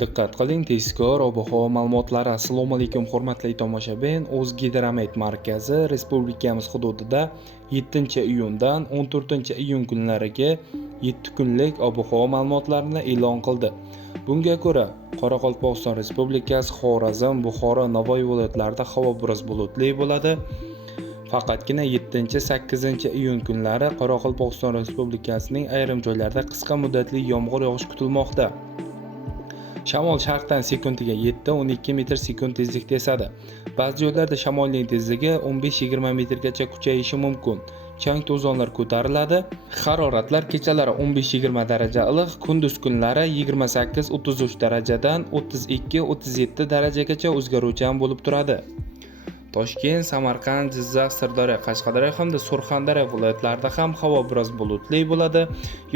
Diqqat qiling, tezkor ob-havo ma'lumotlari. Assalomu alaykum hurmatli tomoshabin. O'zgidromet markazi respublikamiz hududida 7-iyundan 14-iyun kunlariga 7 kunlik ob-havo ma'lumotlarini e'lon qildi. Bunga ko'ra, Qoraqalpog'iston Respublikasi, Xorazm, Buxoro, Navoiy viloyatlarida havo biroz bulutli bo'ladi. Faqatgina 7-8-iyun kunlari Qoraqalpog'iston Respublikasining ayrim joylarida qisqa muddatli yomg'ir yog'ishi kutilmoqda. Shamol sharqdan sekundiga 7-12 metr sekund tezlikda esadi. Ba'zi joylarda shamolning tezligi 15-20 metrgacha kuchayishi mumkin. Chang to'zonlar ko'tariladi. Haroratlar kechalari 15-20 daraja iliq, kunduz kunlari 28-33 darajadan 32-37 darajagacha o'zgaruvchan bo'lib turadi. Toshkent, Samarqand, Jizzax, Sirdaryo, Qashqadaryo hamda Surxondaryo viloyatlarida ham havo biroz bulutli bo'ladi.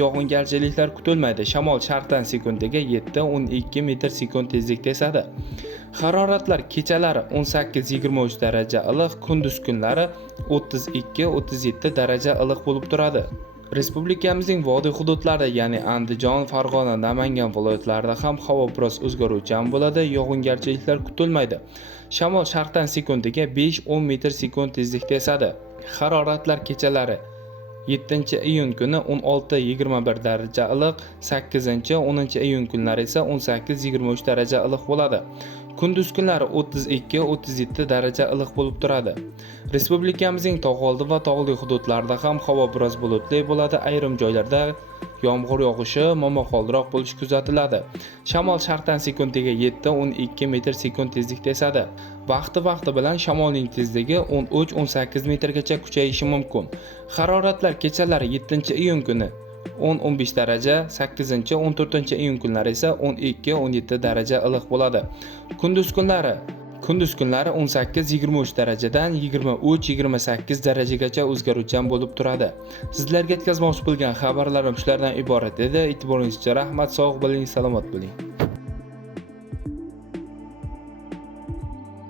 Yog'ingarchiliklar kutilmaydi. Shamol sharqdan sekundiga 7-12 metr sekund tezlikda esadi. Haroratlar kechalari 18-23 daraja iliq, kunduz kunlari 32-37 daraja iliq bo'lib turadi. Respublikamizning vodiy hududlarida, ya'ni Andijon, Farg'ona, Namangan viloyatlarida ham havo biroz o'zgaruvchan bo'ladi. Yog'ingarchiliklar kutilmaydi. Shamol sharqdan sekundiga 5-10 metr sekund tezlikda esadi. Haroratlar kechalari 7-iyun kuni 16-21 daraja iliq, 8-10-iyun kunlari esa 18-23 daraja iliq bo'ladi. Kunduz kunlari 32-37 daraja iliq bo'lib turadi. Respublikamizning tog' oldi va tog'li hududlarida ham havo biroz bulutli bo'ladi. Ayrim joylarda yomg'ir yog'ishi momaqaldiroq bo'lishi kuzatiladi. Shamol sharqdan sekundiga 7-12 metr sekund tezlikda esadi. Vaqti bilan shamolning tezligi 13-18 metrgacha kuchayishi mumkin. Haroratlar kechalari 7-iyun kuni 10-15 daraja, 8-14-iyun kunlari esa 12-17 daraja iliq bo'ladi. Kunduz kunlari 18-23 darajadan 23-28 darajagacha o'zgaruvchan bo'lib turadi. Sizlarga yetkazmoqchi bo'lgan xabarlarim shulardan iborat edi. E'tiboringiz uchun rahmat, sog' bo'ling, salomat bo'ling.